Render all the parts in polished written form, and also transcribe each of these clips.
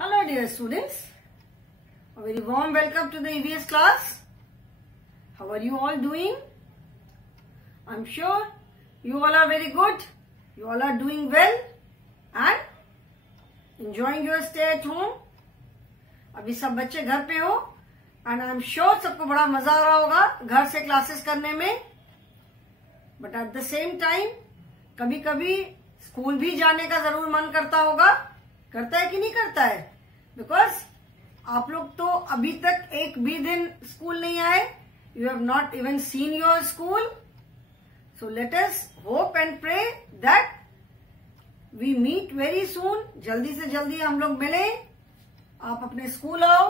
Hello dear students, a very warm welcome to the EVS class. How are you all doing? I'm sure you all are very good. You all are doing well and enjoying your stay at home. अभी सब बच्चे घर पे हो and I'm sure सबको बड़ा मजा आ रहा होगा घर से क्लासेस करने में. But at the same time कभी कभी स्कूल भी जाने का जरूर मन करता होगा. करता है कि नहीं करता है? बिकॉज आप लोग तो अभी तक एक भी दिन स्कूल नहीं आए. You have not even seen your school. So let us hope and pray that we meet very soon. जल्दी से जल्दी हम लोग मिले. आप अपने स्कूल आओ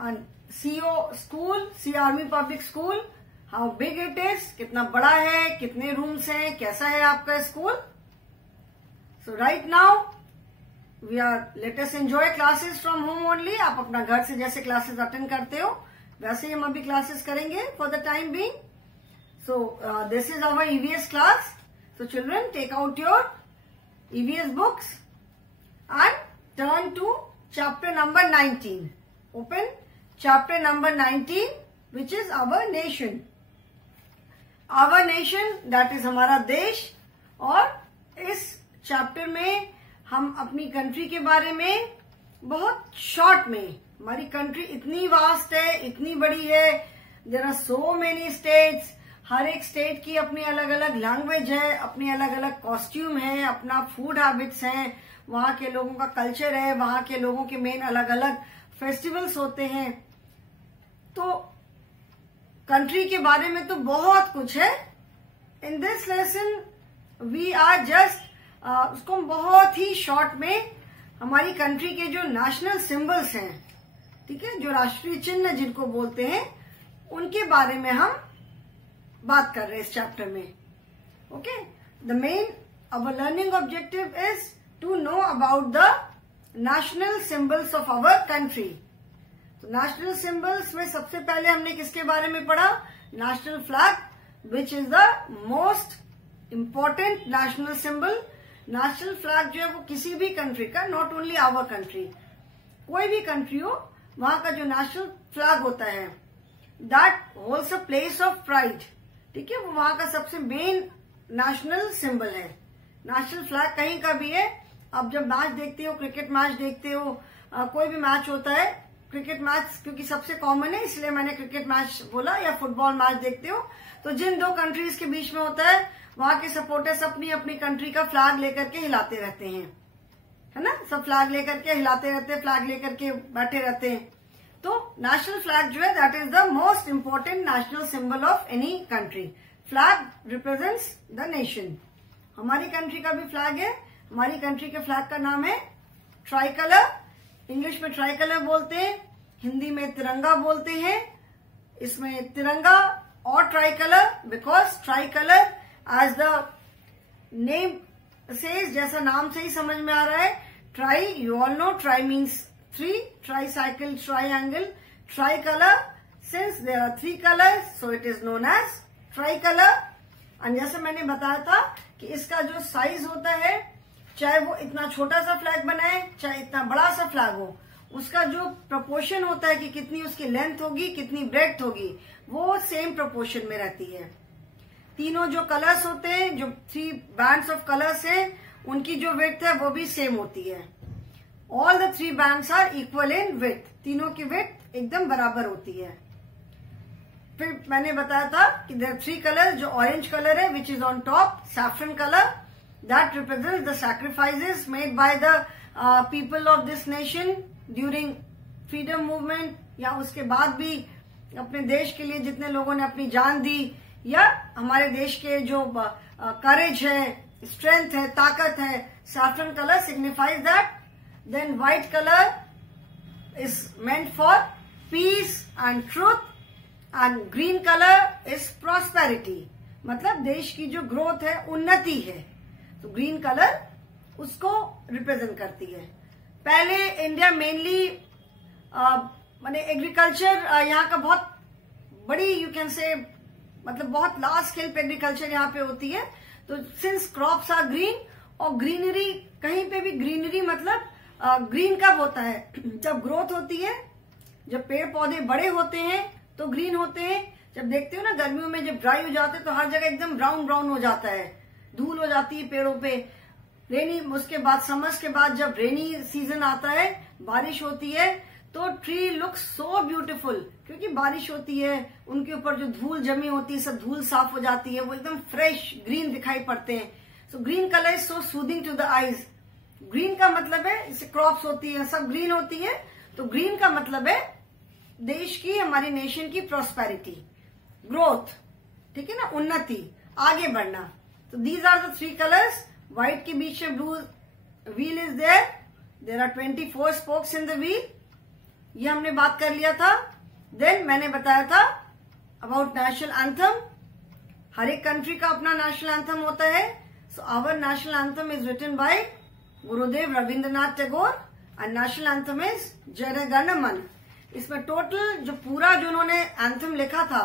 and see your school, see army public school. How big it is, कितना बड़ा है, कितने रूम्स हैं, कैसा है आपका school. So right now let us enjoy classes from home only. आप अपना घर से जैसे क्लासेस अटेंड करते हो वैसे ही हम अभी क्लासेस करेंगे for the time being. So this is our EVS class. So children, take out your EVS books and turn to chapter number 19. Open chapter number 19, which is our nation. Our nation, that is हमारा देश. और इस chapter में हम अपनी country के बारे में बहुत शॉर्ट में, हमारी कंट्री इतनी वास्ट है, इतनी बड़ी है. There are so many states. हर एक स्टेट की अपनी अलग अलग लैंग्वेज है, अपनी अलग अलग कॉस्ट्यूम है, अपना फूड हैबिट्स हैं, वहां के लोगों का कल्चर है, वहां के लोगों के मेन अलग अलग फेस्टिवल्स होते हैं. तो कंट्री के बारे में तो बहुत कुछ है. In this lesson we are just उसको हम बहुत ही शॉर्ट में हमारी कंट्री के जो नेशनल सिंबल्स हैं, ठीक है, जो राष्ट्रीय चिन्ह जिनको बोलते हैं, उनके बारे में हम बात कर रहे हैं इस चैप्टर में. Okay, the main our learning objective is to know about the national symbols of our country. तो नेशनल सिंबल्स में सबसे पहले हमने किसके बारे में पढ़ा? National flag, which is the most important national symbol. National flag जो है वो किसी भी कंट्री का, नॉट ओनली आवर कंट्री, कोई भी कंट्री हो, वहां का जो नेशनल फ्लैग होता है, that holds a place of pride. ठीक है, वो वहां का सबसे मेन नेशनल सिंबल है. नेशनल फ्लैग कहीं का भी है. आप जब मैच देखते हो, क्रिकेट मैच देखते हो, कोई भी मैच होता है, क्रिकेट मैच क्योंकि सबसे कॉमन है इसलिए मैंने क्रिकेट मैच बोला, या फुटबॉल मैच देखते हो, तो जिन दो कंट्रीज के बीच में होता है, वहां के सपोर्टर्स अपनी अपनी कंट्री का फ्लैग लेकर के हिलाते रहते हैं, है ना. सब फ्लैग लेकर के हिलाते रहते हैं, फ्लैग लेकर के बैठे रहते हैं. तो नेशनल फ्लैग जो है that is the most important national symbol of any country. Flag represents the nation. हमारी कंट्री का भी फ्लैग है. हमारी कंट्री के फ्लैग का नाम है ट्राई कलर. इंग्लिश में ट्राई कलर बोलते हैं, हिंदी में तिरंगा बोलते हैं. इसमें तिरंगा और tricolour, because tricolour as the name says, जैसा नाम से ही समझ में आ रहा है, tri, you all know tri means three, tricycle, triangle, tricolour. Since there are three colours so it is known as tricolour. And जैसे मैंने बताया था कि इसका जो साइज होता है, चाहे वो इतना छोटा सा फ्लैग बनाए, चाहे इतना बड़ा सा फ्लैग हो, उसका जो प्रपोर्शन होता है कि कितनी उसकी लेंथ होगी, कितनी ब्रेड्थ होगी, वो सेम प्रपोर्शन में रहती है. तीनों जो कलर्स होते हैं, जो 3 बैंड्स ऑफ कलर्स हैं, उनकी जो विड्थ है वो भी सेम होती है. All the 3 bands are equal in width. तीनों की विड्थ एकदम बराबर होती है. फिर मैंने बताया था कि देयर 3 कलर. जो ऑरेंज कलर है which is on top, saffron colour, that represents the sacrifices made by the people of this nation during freedom movement, या उसके बाद भी अपने देश के लिए जितने लोगों ने अपनी जान दी, या हमारे देश के जो करेज है, स्ट्रेंथ है, ताकत है. Saffron colour signifies that. Then white colour is meant for peace and truth, and green colour is prosperity, मतलब देश की जो ग्रोथ है, उन्नति है. तो ग्रीन कलर उसको रिप्रेजेंट करती है. पहले इंडिया मेनली माने एग्रीकल्चर यहाँ का बहुत बड़ी, यू कैन से, मतलब बहुत लार्ज स्केल पे एग्रीकल्चर यहाँ पे होती है. तो सिंस क्रॉप्स आर ग्रीन, और ग्रीनरी, कहीं पे भी ग्रीनरी मतलब ग्रीन कब होता है? जब ग्रोथ होती है, जब पेड़ पौधे बड़े होते हैं तो ग्रीन होते हैं। जब देखते हो ना गर्मियों में जब ड्राई हो जाते हैं तो हर जगह एकदम ब्राउन ब्राउन हो जाता है, धूल हो जाती है पेड़ों पे। रेनी, उसके बाद समर्स के बाद जब रेनी सीजन आता है, बारिश होती है, तो ट्री लुक्स सो ब्यूटीफुल, क्योंकि बारिश होती है, उनके ऊपर जो धूल जमी होती है सब धूल साफ हो जाती है, वो एकदम फ्रेश ग्रीन दिखाई पड़ते हैं। So green colour is so soothing to the eyes. Green का मतलब है, इससे क्रॉप्स होती है, सब ग्रीन होती है, तो ग्रीन का मतलब है देश की, हमारी नेशन की प्रॉस्पेरिटी, ग्रोथ, ठीक है ना, उन्नति, आगे बढ़ना। तो these are the 3 colours. White के बीच में blue wheel is there are 24 spokes in the wheel. ये हमने बात कर लिया था। देन मैंने बताया था अबाउट नेशनल एंथम। हर एक कंट्री का अपना नेशनल एंथम होता है। So our national anthem is written by Gurudev Rabindranath Tagore and national anthem is Jay Gana मन। इसमें टोटल जो पूरा जो उन्होंने एंथम लिखा था,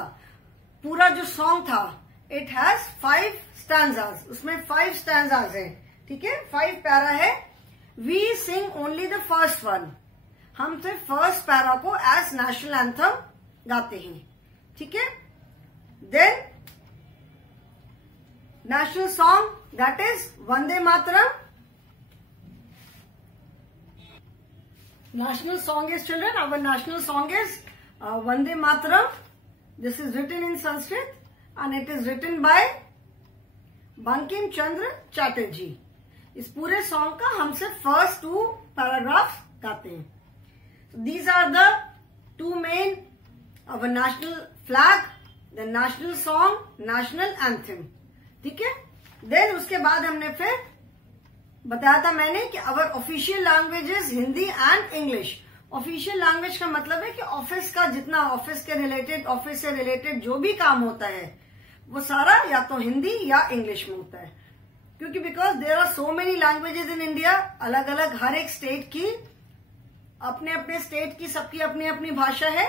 पूरा जो सॉन्ग था, इट हैज 5 स्टैंजास। उसमें 5 स्टैंजास है, ठीक है, 5 पैरा है। We sing only the first one. हम सिर्फ फर्स्ट पैरा को एज नेशनल एंथम गाते हैं, ठीक है। Then national song that is Vande Mataram. National song is, children, our national song is Vande Mataram. This is written in Sanskrit and it is written by Bankim Chandra Chatterjee. इस पूरे song का हम सिर्फ first 2 paragraph गाते हैं। So these are the 2 main our national flag, the national song, national anthem, ठीक है। Then उसके बाद हमने फिर बताया था मैंने कि अवर official languages Hindi and English. Official language का मतलब है कि ऑफिस का जितना ऑफिस के रिलेटेड, ऑफिस से रिलेटेड जो भी काम होता है वो सारा या तो हिंदी या इंग्लिश में होता है, क्योंकि because there are so many languages in India. अलग अलग हर एक स्टेट की अपने अपने स्टेट की सबकी अपनी अपनी भाषा है।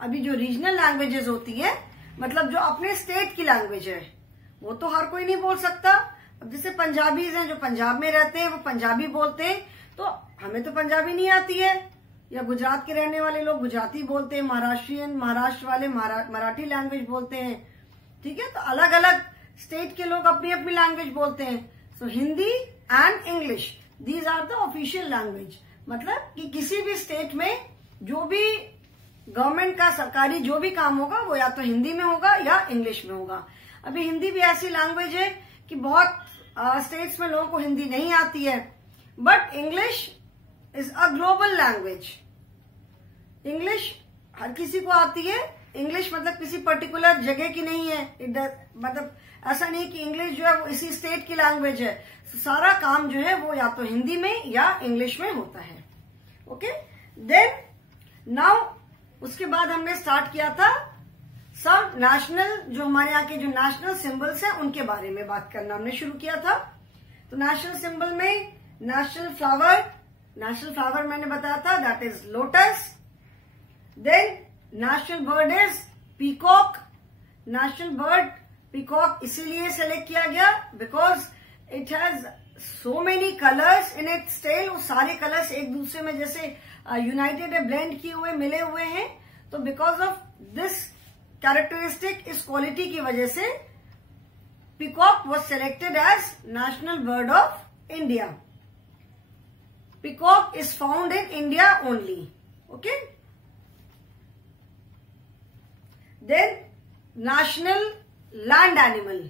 अभी जो रीजनल लैंग्वेजेस होती है, मतलब जो अपने स्टेट की लैंग्वेज है, वो तो हर कोई नहीं बोल सकता। अब जैसे पंजाबीज हैं जो पंजाब में रहते हैं वो पंजाबी बोलते हैं, तो हमें तो पंजाबी नहीं आती है, या गुजरात के रहने वाले लोग गुजराती बोलते हैं, महाराष्ट्रियन महाराष्ट्र वाले मराठी लैंग्वेज बोलते हैं, ठीक है। तो अलग अलग स्टेट के लोग अपनी अपनी लैंग्वेज बोलते हैं। So Hindi and English, these are the official language. मतलब कि किसी भी स्टेट में जो भी गवर्नमेंट का सरकारी जो भी काम होगा वो या तो हिंदी में होगा या इंग्लिश में होगा। अभी हिंदी भी ऐसी लैंग्वेज है कि बहुत स्टेट्स में लोगों को हिंदी नहीं आती है, but English is a global language. English हर किसी को आती है। इंग्लिश मतलब किसी पर्टिकुलर जगह की नहीं है। मतलब ऐसा नहीं कि इंग्लिश जो है वो इसी स्टेट की लैंग्वेज है। सारा काम जो है वो या तो हिंदी में या इंग्लिश में होता है, ओके। देन नाउ उसके बाद हमने स्टार्ट किया था सब नेशनल, जो हमारे यहाँ के जो नेशनल सिंबल्स हैं उनके बारे में बात करना हमने शुरू किया था। तो नेशनल सिंबल में नेशनल फ्लावर मैंने बताया था, that is lotus. Then national bird is peacock. National bird peacock इसीलिए सेलेक्ट किया गया because it has so many colours in its tail. वो सारे कलर्स एक दूसरे में जैसे यूनाइटेड है, ब्लेंड किए हुए, मिले हुए हैं। तो बिकॉज ऑफ दिस कैरेक्टरिस्टिक, इस क्वालिटी की वजह से peacock was selected as national bird of India. Peacock is found in India only, okay. Then national land animal.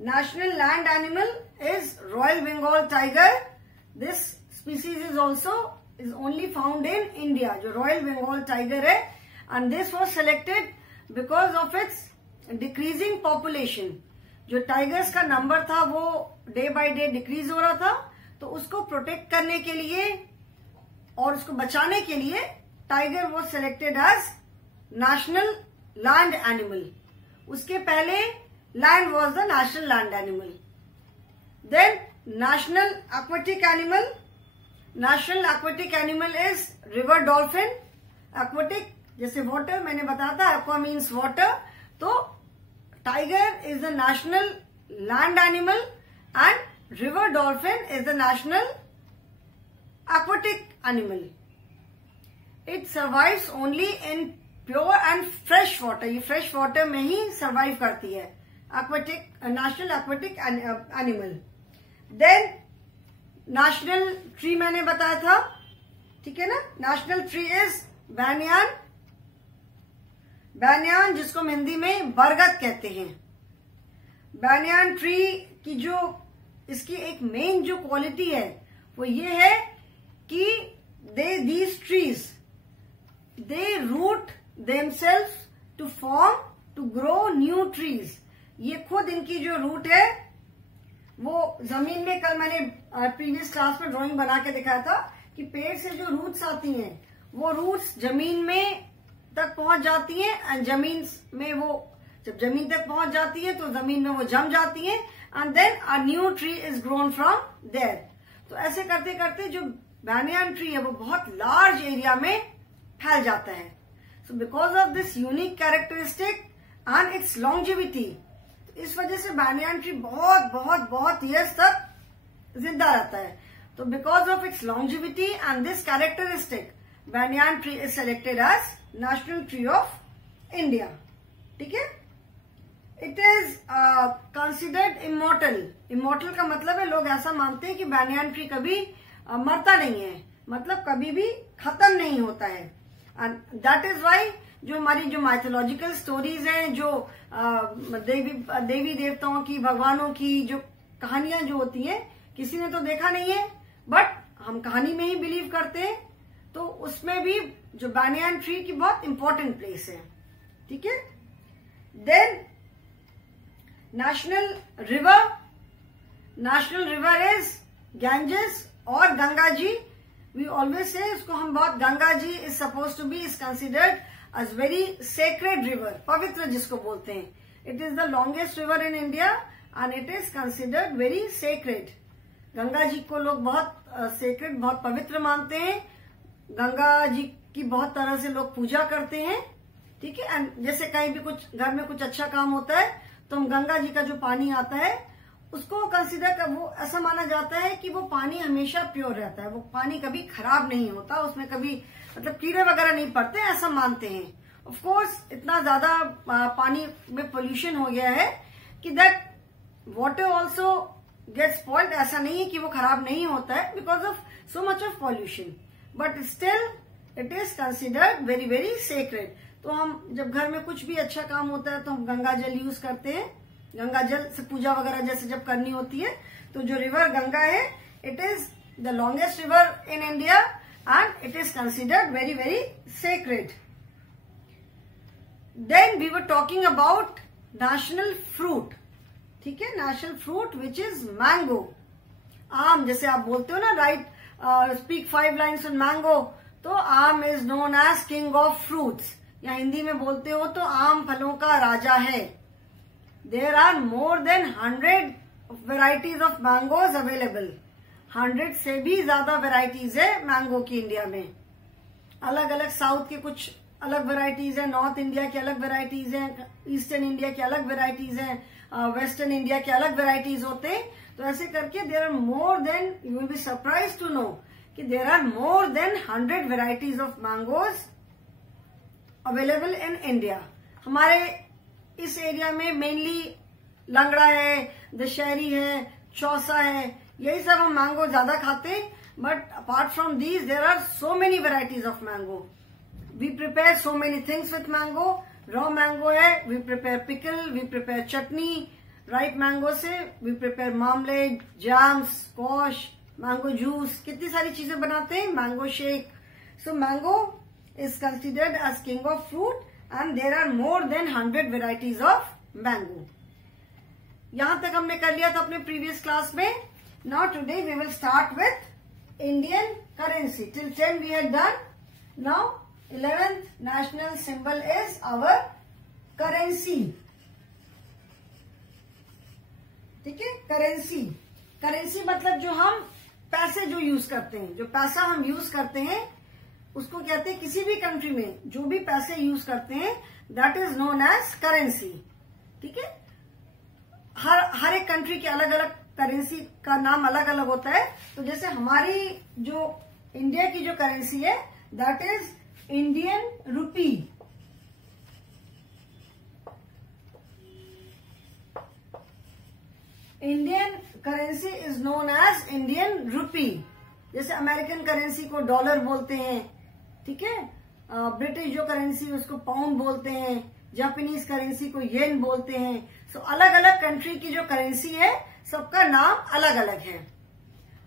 National land animal is royal Bengal tiger. This species is only found in India, जो royal Bengal tiger है। And this was selected because of its decreasing population. जो tigers का number था वो day by day decrease हो रहा था, तो उसको प्रोटेक्ट करने के लिए और उसको बचाने के लिए tiger was selected as national land animal. उसके पहले lion was the national land animal. Then national aquatic animal. National aquatic animal is river dolphin. Aquatic जैसे वाटर मैंने बताया था, एक्वा मीन्स वाटर, तो tiger is the national land animal and river dolphin is the national aquatic animal. It survives only in pure and fresh water. ये fresh water में ही survive करती है. Aquatic, national aquatic animal. Then national tree मैंने बताया था, ठीक है ना. National tree is banyan. banyan जिसको हम हिंदी में बरगद कहते हैं. banyan tree की जो इसकी एक मेन जो क्वालिटी है वो ये है कि these trees they root themselves to form to grow new trees. ये खुद इनकी जो रूट है वो जमीन में, कल मैंने प्रीवियस क्लास में ड्राइंग बना के दिखाया था कि पेड़ से जो रूट्स आती हैं वो रूट्स जमीन में तक पहुंच जाती हैं एंड जमीन में वो जब जमीन तक पहुंच जाती है तो जमीन में वो जम जाती है and then a new tree is grown from there. तो ऐसे करते करते जो banyan ट्री है वो बहुत लार्ज एरिया में फैल जाता है. So because of this unique characteristic and it's longevity, इस वजह से banyan ट्री बहुत बहुत बहुत ईयर्स तक जिंदा रहता है. तो because of its longevity and this characteristic banyan tree is selected as national tree of India. ठीक है. It is considered immortal. Immortal का मतलब है लोग ऐसा मानते हैं कि banyan ट्री कभी मरता नहीं है, मतलब कभी भी खत्म नहीं होता है. एंड दैट इज वाई जो हमारी जो माइथोलॉजिकल स्टोरीज हैं, जो देवी देवताओं की, भगवानों की जो कहानियां जो होती हैं, किसी ने तो देखा नहीं है बट हम कहानी में ही बिलीव करते हैं. तो उसमें भी जो banyan ट्री की बहुत इंपॉर्टेंट प्लेस है. ठीक है. Then national river. National river is Ganges और Ganga ji. We always say इसको हम बहुत, Ganga ji is suppose to be, is considered as very sacred river, पवित्र जिसको बोलते हैं. It is the longest river in India and it is considered very sacred. Ganga ji को लोग बहुत सेक्रेड, बहुत पवित्र मानते हैं. गंगा जी की बहुत तरह से लोग पूजा करते हैं. ठीक है. एंड जैसे कहीं भी कुछ घर में कुछ अच्छा काम होता है तो हम गंगा जी का जो पानी आता है उसको कंसीडर कर, वो ऐसा माना जाता है कि वो पानी हमेशा प्योर रहता है, वो पानी कभी खराब नहीं होता, उसमें कभी मतलब कीड़े वगैरह नहीं पड़ते, ऐसा मानते हैं. ऑफ कोर्स इतना ज्यादा पानी में पोल्यूशन हो गया है कि that water also get spoiled. ऐसा नहीं है कि वो खराब नहीं होता है because of so much of pollution, but still it is considered very very sacred. तो हम जब घर में कुछ भी अच्छा काम होता है तो हम गंगा जल यूज करते हैं. गंगा जल से पूजा वगैरह जैसे जब करनी होती है तो जो रिवर गंगा है, it is the longest river in India and it is considered very very sacred. Then we were talking about national fruit. ठीक है. National fruit which is mango. आम, जैसे आप बोलते हो ना, right, speak 5 lines on mango. तो aam is known as king of fruits, या हिंदी में बोलते हो तो आम फलों का राजा है. There are more than 100 varieties of mangoes available. 100 से भी ज्यादा वेराइटीज है मैंगो की इंडिया में. अलग अलग साउथ के कुछ अलग वेराइटीज है, नॉर्थ इंडिया की अलग वेराइटीज है, ईस्टर्न इंडिया की अलग वेराइटीज है, वेस्टर्न इंडिया के अलग वेराइटीज होते हैं. तो ऐसे करके there are more than, you will be surprise to know कि there are more than 100 varieties of mangoes available in India. हमारे इस एरिया में मेनली लंगड़ा है, दशहरी है, चौसा है, यही सब हम मैंगो ज्यादा खाते हैं. But apart from these there are so many varieties of mango. We prepare so many things with mango. Raw mango है, we prepare pickle, we prepare chutney. Ripe mango से we prepare marmalade, jams, squash, mango juice, कितनी सारी चीजें बनाते हैं. Mango shake. So mango is considered as king of fruit and there are more than 100 varieties of mango. यहां तक हमने कर लिया था अपने previous class में. Now today we will start with Indian currency. Till 10 we had done. Now 11th national symbol is our currency. ठीक है. करेंसी. करेंसी मतलब जो हम पैसे जो यूज करते हैं, जो पैसा हम यूज करते हैं उसको कहते हैं, किसी भी कंट्री में जो भी पैसे यूज करते हैं that is known as currency. ठीक है. हर एक कंट्री के अलग अलग करेंसी का नाम अलग अलग होता है. तो जैसे हमारी जो इंडिया की जो करेंसी है that is Indian rupee. Indian currency is known as Indian rupee. जैसे अमेरिकन करेंसी को डॉलर बोलते हैं, ठीक है, ब्रिटिश जो करेंसी उसको पाउंड बोलते हैं, जापानीज करेंसी को येन बोलते हैं। सो अलग अलग कंट्री की जो करेंसी है सबका नाम अलग अलग है।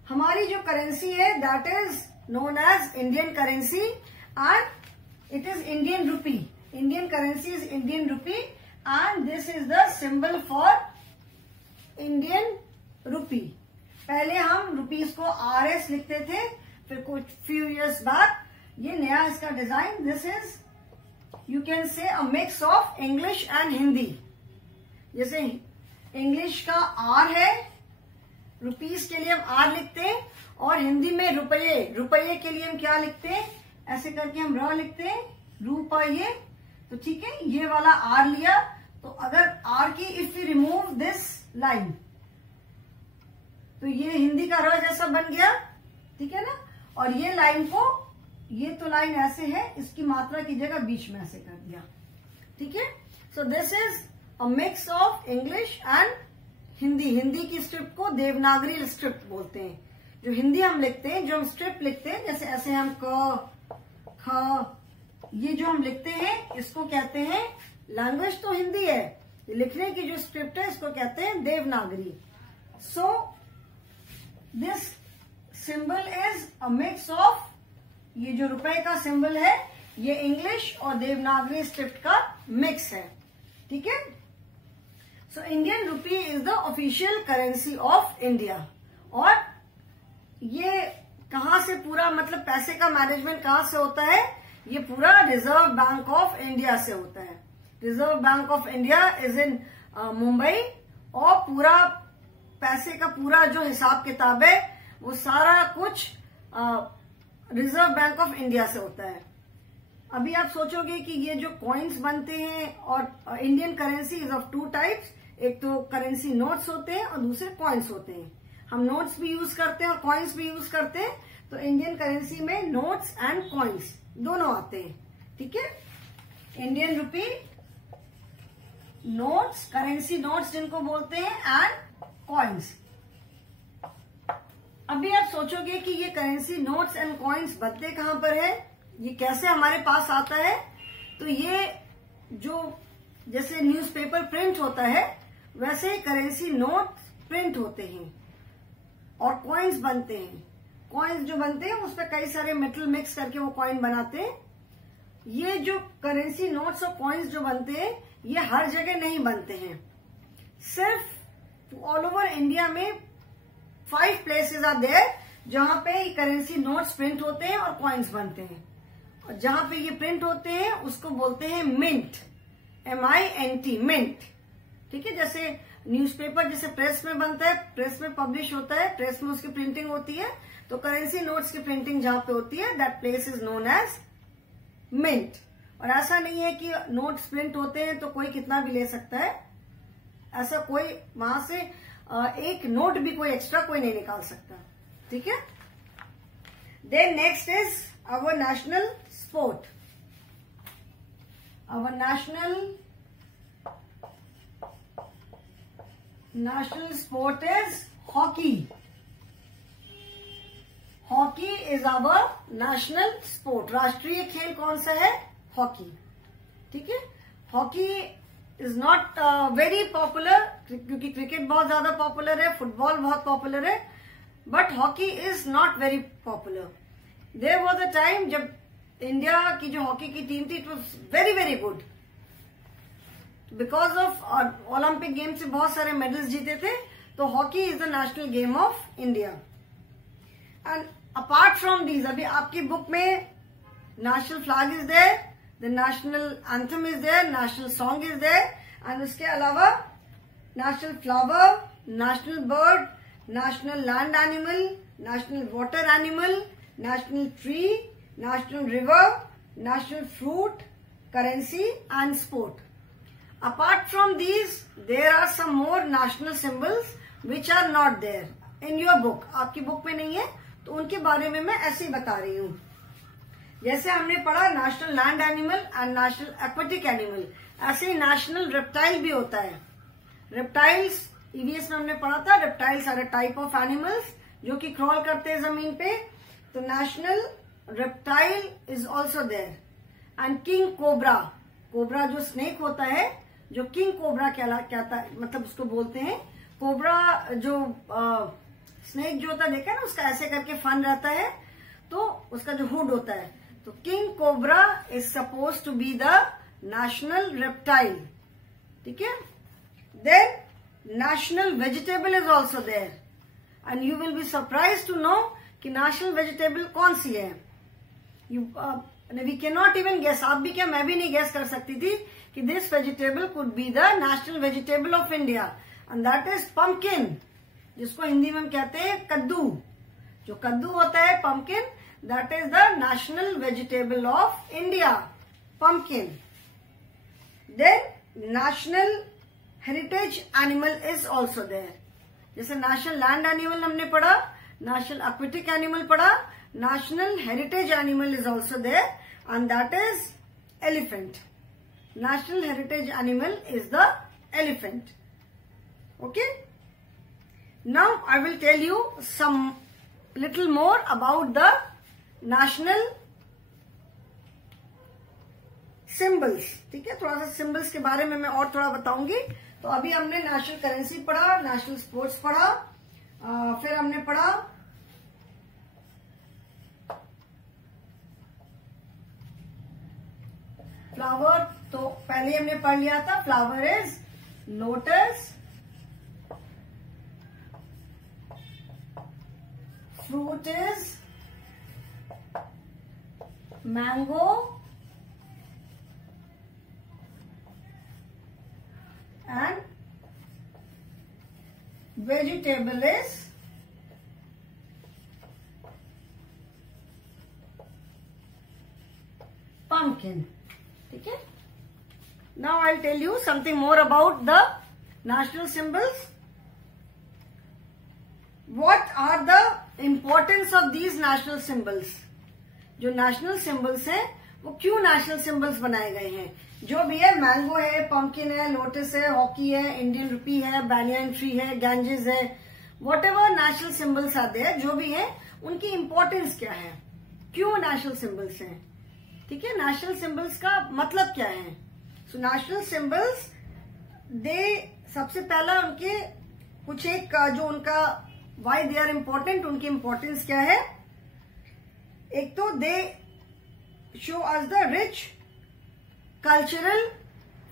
हमारी जो करेंसी है that is known as Indian currency and it is Indian rupee. Indian currency is Indian rupee and this is the symbol for Indian rupee. पहले हम रुपीज को RS लिखते थे, फिर कुछ फ्यू इयर्स बाद ये नया इसका design, this is you can say a mix of English and Hindi. जैसे इंग्लिश का R है, रुपीज के लिए हम R लिखते हैं, और हिंदी में रुपये, रुपये के लिए हम क्या लिखते हैं, ऐसे करके हम र लिखते हैं, रुपये। तो ठीक है, ये वाला R लिया, तो अगर R की if you remove this line तो ये हिंदी का र जैसा बन गया, ठीक है ना। और ये लाइन को, ये तो लाइन ऐसे है, इसकी मात्रा की जगह बीच में ऐसे कर दिया, ठीक है। So this is a mix of English and Hindi. Hindi की स्क्रिप्ट को देवनागरी स्क्रिप्ट बोलते हैं। जो हिंदी हम लिखते हैं, जो हम स्क्रिप्ट लिखते हैं, जैसे ऐसे हम क ख, ये जो हम लिखते हैं इसको कहते हैं, लैंग्वेज तो हिंदी है, लिखने की जो स्क्रिप्ट है इसको कहते हैं Devanagari. So this symbol is a mix of, ये जो रुपए का सिंबल है ये इंग्लिश और देवनागरी स्क्रिप्ट का मिक्स है, ठीक है। So Indian rupee is the official currency of India. और ये कहां से पूरा, मतलब पैसे का मैनेजमेंट कहां से होता है, ये पूरा रिजर्व बैंक ऑफ इंडिया से होता है। Reserve Bank of India is in Mumbai, और पूरा पैसे का पूरा जो हिसाब किताब है वो सारा कुछ रिजर्व बैंक ऑफ इंडिया से होता है। अभी आप सोचोगे कि ये जो कॉइन्स बनते हैं, और Indian currency is of two types, एक तो करेंसी नोट्स होते हैं और दूसरे कॉइन्स होते हैं। हम नोट्स भी यूज करते हैं और कॉइन्स भी यूज करते हैं, तो इंडियन करेंसी में नोट्स एंड कॉइन्स दोनों आते हैं, ठीक है। Indian rupee, notes, currency notes जिनको बोलते हैं, एंड कॉइन्स। अभी आप सोचोगे कि ये करेंसी नोट्स एंड कॉइन्स बनते कहां पर है, ये कैसे हमारे पास आता है। तो ये जो जैसे न्यूज़पेपर प्रिंट होता है वैसे करेंसी नोट प्रिंट होते हैं और कॉइन्स बनते हैं। कॉइन्स जो बनते हैं उस पर कई सारे मेटल मिक्स करके वो कॉइन बनाते हैं। ये जो करेंसी नोट्स और कॉइन्स जो बनते हैं ये हर जगह नहीं बनते हैं, सिर्फ ऑल ओवर इंडिया में 5 प्लेसेस आर देयर जहां पे करेंसी नोट्स प्रिंट होते हैं और कॉइन्स बनते हैं। और जहां पे ये प्रिंट होते हैं उसको बोलते हैं मिंट, MINT, मिंट, ठीक है। जैसे न्यूज़पेपर जैसे प्रेस में बनता है, प्रेस में पब्लिश होता है, प्रेस में उसकी प्रिंटिंग होती है, तो करेंसी नोट्स की प्रिंटिंग जहां पे होती है that place is known as mint. और ऐसा नहीं है कि नोट्स प्रिंट होते हैं तो कोई कितना भी ले सकता है, ऐसा कोई वहां से एक नोट भी कोई एक्स्ट्रा कोई नहीं निकाल सकता, ठीक है। Then next is our national sport. Our national sport is hockey. Hockey is our national sport. राष्ट्रीय खेल कौन सा है, हॉकी, ठीक है। Hockey is not very popular, क्योंकि क्रिकेट बहुत ज्यादा पॉपुलर है, फुटबॉल बहुत पॉपुलर है, but hockey is not very popular. There was a time जब इंडिया की जो हॉकी की टीम थी it was very very good, because of Olympic game से बहुत सारे मेडल्स जीते थे। तो hockey is the national game of India. And apart from these, अभी आपकी बुक में national flag is there, the national anthem is there, national song is there, and उसके अलावा national flower, national bird, national land animal, national water animal, national tree, national river, national fruit, currency and sport. Apart from these, there are some more national symbols which are not there in your book. आपकी book में नहीं है, तो उनके बारे में मैं ऐसे ही बता रही हूँ। जैसे हमने पढ़ा national land animal and national aquatic animal, ऐसे ही नेशनल रेप्टाइल भी होता है। रेप्टाइल्स ईवीएस में हमने पढ़ा था, reptiles are a type of animals जो कि क्रॉल करते हैं जमीन पे। तो national reptile is also there. And king cobra, cobra जो स्नेक होता है, जो किंग कोबरा कहता है, मतलब उसको बोलते हैं कोबरा। जो स्नेक जो होता है देखा ना, उसका ऐसे करके फन रहता है, तो उसका जो हुड होता है, तो king cobra is suppose to be the national reptile. ठीक है। Then national vegetable is also there and you will be surprise to know कि नेशनल वेजिटेबल कौन सी है। We can not even guess, आप भी क्या, मैं भी नहीं गेस कर सकती थी कि this vegetable could be the national vegetable of India and that is pumpkin, जिसको हिंदी में हम कहते हैं कद्दू। जो कद्दू होता है pumpkin, that is the national vegetable of India, pumpkin. Then national heritage animal is also there. जैसे नेशनल लैंड एनिमल हमने पढ़ा, नेशनल एक्वेटिक एनिमल पढ़ा, national heritage animal is also there and that is elephant. National heritage animal is the elephant. Okay, now I will tell you some little more about the national symbols. ठीक है, थोड़ा सा symbols के बारे में मैं और थोड़ा बताऊंगी। तो अभी हमने नेशनल करेंसी पढ़ा, नेशनल स्पोर्ट्स पढ़ा, फिर हमने पढ़ा फ्लावर। तो पहले हमने पढ़ लिया था, flower is lotus, fruit is mango, and vegetable is pumpkin. ठीक है। Now I'll tell you something more about the national symbols. What are the importance of these national symbols? जो नेशनल सिंबल्स हैं वो क्यों नेशनल सिंबल्स बनाए गए हैं? जो भी है, मैंगो है, पंपकिन है, लोटस है, हॉकी है, इंडियन रुपी है, बैनियन ट्री है, गैंजेस है, वॉट एवर नेशनल सिंबल्स आते हैं, जो भी है, उनकी इंपॉर्टेंस क्या है, क्यों नेशनल सिंबल्स हैं? ठीक है, नेशनल सिंबल्स का मतलब क्या है? सो नेशनल सिंबल्स दे, सबसे पहला उनके कुछ एक जो उनका वाई दे आर इम्पोर्टेंट, उनकी इम्पोर्टेंस क्या है? एक तो दे show us the rich cultural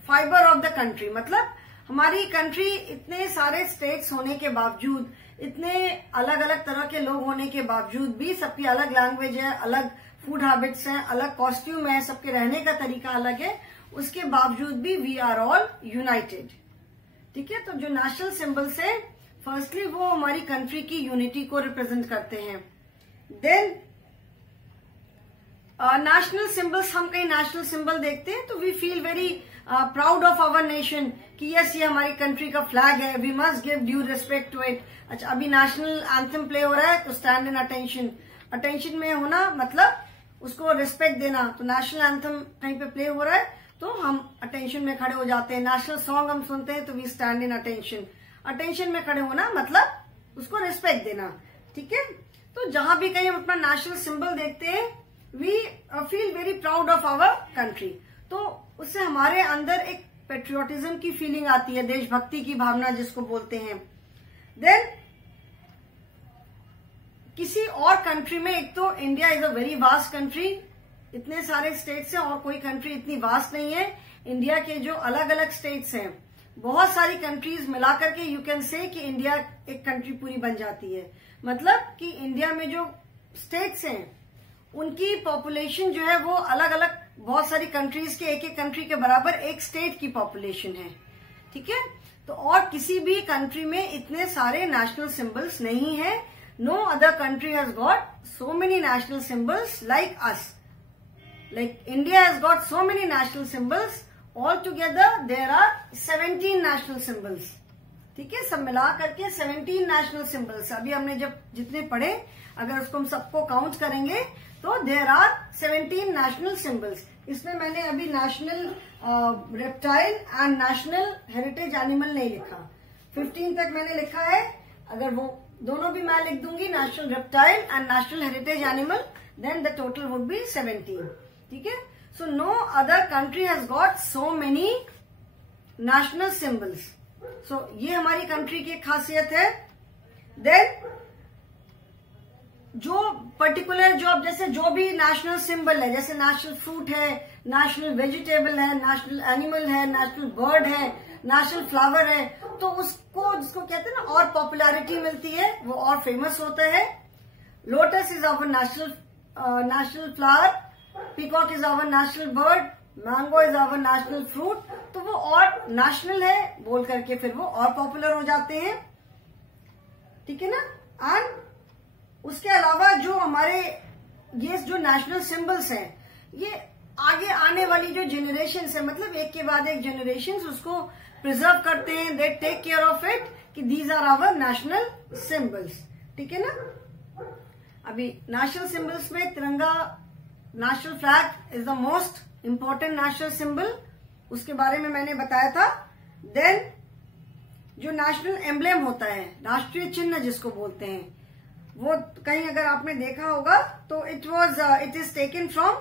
fibre of the country. मतलब हमारी कंट्री इतने सारे स्टेट्स होने के बावजूद, इतने अलग अलग तरह के लोग होने के बावजूद भी, सबकी अलग लैंग्वेज है, अलग फूड हैबिट्स हैं, अलग कॉस्ट्यूम है, सबके रहने का तरीका अलग है, उसके बावजूद भी वी आर ऑल यूनाइटेड। ठीक है, तो जो नेशनल सिंबल्स है, फर्स्टली वो हमारी कंट्री की यूनिटी को रिप्रेजेंट करते हैं। देन नेशनल सिंबल्स, हम कहीं नेशनल सिंबल देखते हैं तो we feel very proud of our nation कि यस, ये हमारी कंट्री का फ्लैग है, we must give due respect to it. अच्छा, अभी नेशनल एंथम प्ले हो रहा है तो स्टैंड इन अटेंशन, अटेंशन में होना मतलब उसको रिस्पेक्ट देना। तो नेशनल एंथम कहीं पे प्ले हो रहा है तो हम अटेंशन में खड़े हो जाते हैं। नेशनल सॉन्ग हम सुनते हैं तो we stand in attention, attention में खड़े होना मतलब उसको रिस्पेक्ट देना। ठीक है, तो जहां भी कहीं हम अपना नेशनल सिंबल देखते हैं, we feel very proud of our country. तो उससे हमारे अंदर एक पेट्रियोटिज्म की फीलिंग आती है, देशभक्ति की भावना जिसको बोलते हैं। देन किसी और कंट्री में, एक तो India is a very vast country, इतने सारे स्टेट्स हैं और कोई कंट्री इतनी वास्ट नहीं है। इंडिया के जो अलग अलग स्टेट्स हैं, बहुत सारी कंट्रीज मिलाकर के यू कैन से कि इंडिया एक कंट्री पूरी बन जाती है। मतलब कि इंडिया में जो स्टेट्स हैं उनकी पॉपुलेशन जो है वो अलग अलग, बहुत सारी कंट्रीज के एक एक कंट्री के बराबर एक स्टेट की पॉपुलेशन है। ठीक है, तो और किसी भी कंट्री में इतने सारे नेशनल सिंबल्स नहीं है। No other country has got so many national symbols like us. Like India has got so many national symbols, all together there are 17 national symbols. ठीक है, सब मिला करके 17 नेशनल सिंबल्स। अभी हमने जब जितने पढ़े, अगर उसको हम सबको काउंट करेंगे तो देयर आर 17 नेशनल सिंबल्स। इसमें मैंने अभी national reptile and national heritage animal नहीं लिखा, 15 तक मैंने लिखा है। अगर वो दोनों भी मैं लिख दूंगी, national reptile and national heritage animal, then the total would be 17। ठीक है, so no other country has got so many national symbols. सो ये हमारी कंट्री की खासियत है। देन जो पर्टिकुलर जैसे जो भी नेशनल सिंबल है, जैसे नेशनल फ्रूट है, नेशनल वेजिटेबल है, नेशनल एनिमल है, नेशनल बर्ड है, नेशनल फ्लावर है, तो उसको जिसको कहते हैं ना और पॉपुलैरिटी मिलती है, वो और फेमस होता है। Lotus is our national flower, peacock is our national bird, mango is our national fruit. तो वो और नेशनल है बोल करके फिर वो और पॉपुलर हो जाते हैं। ठीक है ना। एंड उसके अलावा जो हमारे ये जो नेशनल सिंबल्स हैं, ये आगे आने वाली जो जनरेशन है, मतलब एक के बाद एक जनरेशन उसको प्रिजर्व करते हैं, they take care of it कि these are our national symbols. ठीक है ना। अभी नेशनल सिंबल्स में Tiranga, national flag is the most important national symbol, उसके बारे में मैंने बताया था। देन जो नेशनल एम्ब्लेम होता है, राष्ट्रीय चिन्ह जिसको बोलते हैं, वो कहीं अगर आपने देखा होगा तो it is taken from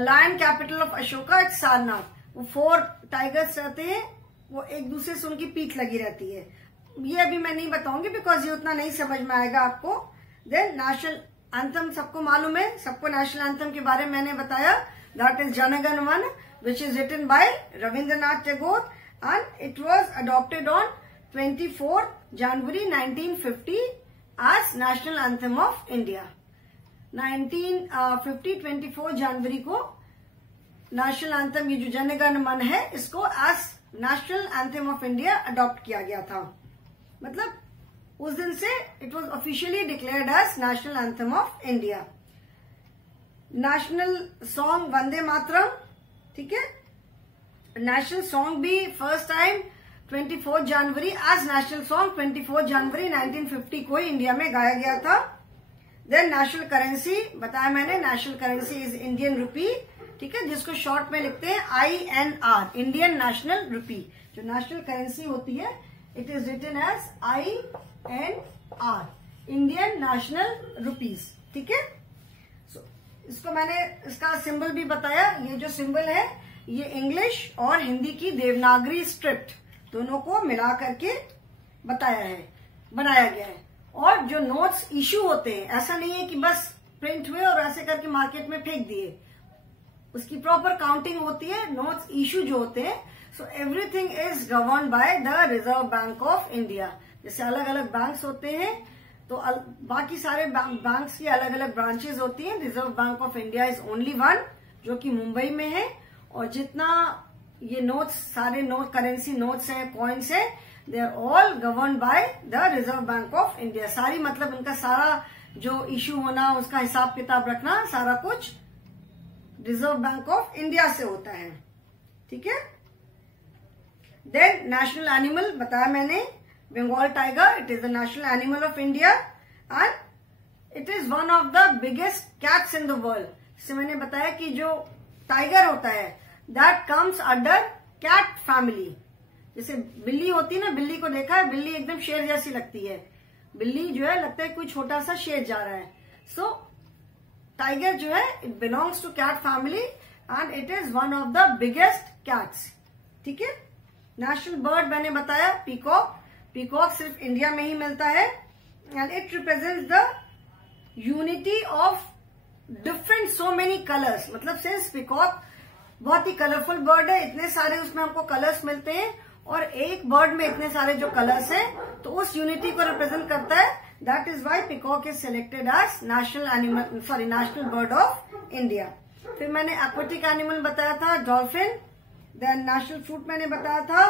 lion capital of Ashoka at Sarnath. वो 4 टाइगर्स रहते हैं, वो एक दूसरे से उनकी पीठ लगी रहती है। ये अभी मैं नहीं बताऊंगी बिकॉज ये उतना नहीं समझ में आएगा आपको। देन नेशनल एंथम सबको मालूम है, सबको नेशनल एंथम के बारे में मैंने बताया, that is Jana Gana Mana, which is written by Rabindranath Tagore and it was adopted on 24 January 1950 as national anthem of India. 24 जनवरी को नेशनल एंथम, ये जो जनगण मन है, इसको as national anthem of India adopt किया गया था। मतलब उस दिन से it was officially declared as national anthem of India. National song Vande Mataram. ठीक है, नेशनल सॉन्ग भी first time 24 January as national song 24 January 1950 को इंडिया में गाया गया था। देन नेशनल करेंसी बताया मैंने, नेशनल करेंसी इज इंडियन रुपी। ठीक है, जिसको शॉर्ट में लिखते हैं INR, इंडियन नेशनल रुपी। जो नेशनल करेंसी होती है, it is written as INR, Indian national rupees. ठीक है, इसको मैंने इसका सिंबल भी बताया। ये जो सिंबल है, ये इंग्लिश और हिंदी की देवनागरी स्क्रिप्ट दोनों को मिला करके बनाया गया है। और जो नोट्स इशू होते हैं, ऐसा नहीं है कि बस प्रिंट हुए और ऐसे करके मार्केट में फेंक दिए, उसकी प्रॉपर काउंटिंग होती है। नोट्स इशू जो होते हैं, so everything is govern by the Reserve Bank of India. जैसे अलग अलग बैंक्स होते हैं, तो बाकी सारे बैंक्स की अलग अलग ब्रांचेस होती हैं। Reserve Bank of India is only one, जो कि मुंबई में है। और जितना ये नोट्स, सारे नोट, करेंसी नोट्स हैं, कॉइन्स हैं, they are all govern by the Reserve Bank of India. सारी मतलब उनका सारा जो इश्यू होना, उसका हिसाब किताब रखना, सारा कुछ रिजर्व बैंक ऑफ इंडिया से होता है। ठीक है। देन नेशनल एनिमल बताया मैंने, Bengal tiger, it is the national animal of India and it is one of the biggest cats in the world. जैसे मैंने बताया कि जो टाइगर होता है, that comes under cat family. जैसे बिल्ली होती है ना, बिल्ली को देखा है, बिल्ली एकदम शेर जैसी लगती है। बिल्ली जो है, लगता है कोई छोटा सा शेर जा रहा है। सो टाइगर जो है, it belongs to cat family and it is one of the biggest cats. ठीक है। नेशनल बर्ड मैंने बताया पीकॉक। पीकॉक सिर्फ इंडिया में ही मिलता है and it represents the unity of different so many colours. मतलब सिंस पीकॉक बहुत ही कलरफुल बर्ड है, इतने सारे उसमें हमको कलर्स मिलते हैं और एक बर्ड में इतने सारे जो कलर्स हैं, तो उस यूनिटी को रिप्रेजेंट करता है। That is why peacock is selected as national bird of India. फिर मैंने एक्वेटिक एनिमल बताया था, डॉल्फिन। देन नेशनल फ्रूट मैंने बताया था,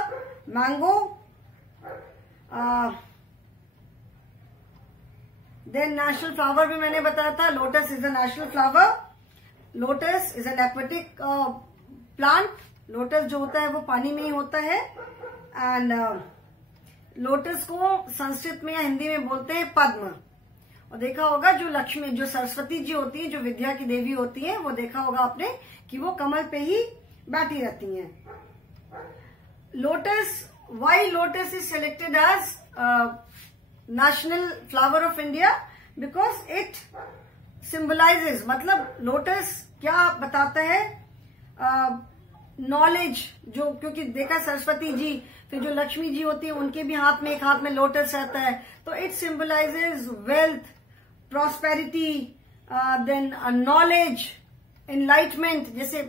मैंगो। देन नेशनल फ्लावर भी मैंने बताया था, lotus is a national flower. Lotus is an aquatic plant. Lotus जो होता है वो पानी में ही होता है एंड लोटस को संस्कृत में या हिंदी में बोलते हैं पद्म। और देखा होगा जो लक्ष्मी, जो सरस्वती जी होती है, जो विद्या की देवी होती है, वो देखा होगा आपने कि वो कमल पे ही बैठी रहती हैं। Lotus, why lotus is selected as national flower of India? Because it symbolizes, मतलब लोटस क्या बताता है? नॉलेज, जो, क्योंकि देखा सरस्वती जी, फिर जो लक्ष्मी जी होती है उनके भी हाथ में, एक हाथ में लोटस रहता है, तो it symbolizes wealth, prosperity, then knowledge, enlightenment. जैसे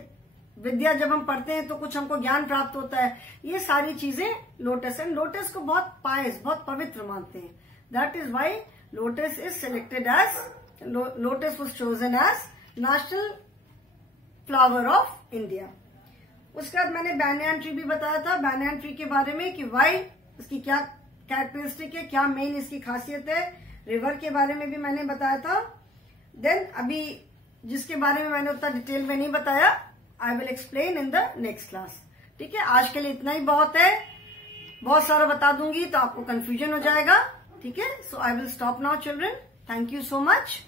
विद्या जब हम पढ़ते हैं तो कुछ हमको ज्ञान प्राप्त होता है, ये सारी चीजें लोटस, एंड लोटस को बहुत पायस, बहुत पवित्र मानते हैं। That is why lotus is selected as, lotus was chosen as national flower of India. उसके बाद मैंने बैनियान ट्री भी बताया था, बैनियान ट्री के बारे में कि वाई, इसकी क्या कैरेक्टरिस्टिक है, क्या मेन इसकी खासियत है। रिवर के बारे में भी मैंने बताया था। देन अभी जिसके बारे में मैंने उतना डिटेल में नहीं बताया, I will explain in the next class. ठीक है, आज के लिए इतना ही बहुत है। बहुत सारा बता दूंगी तो आपको कंफ्यूजन हो जाएगा। ठीक है, so I will stop now children. Thank you so much.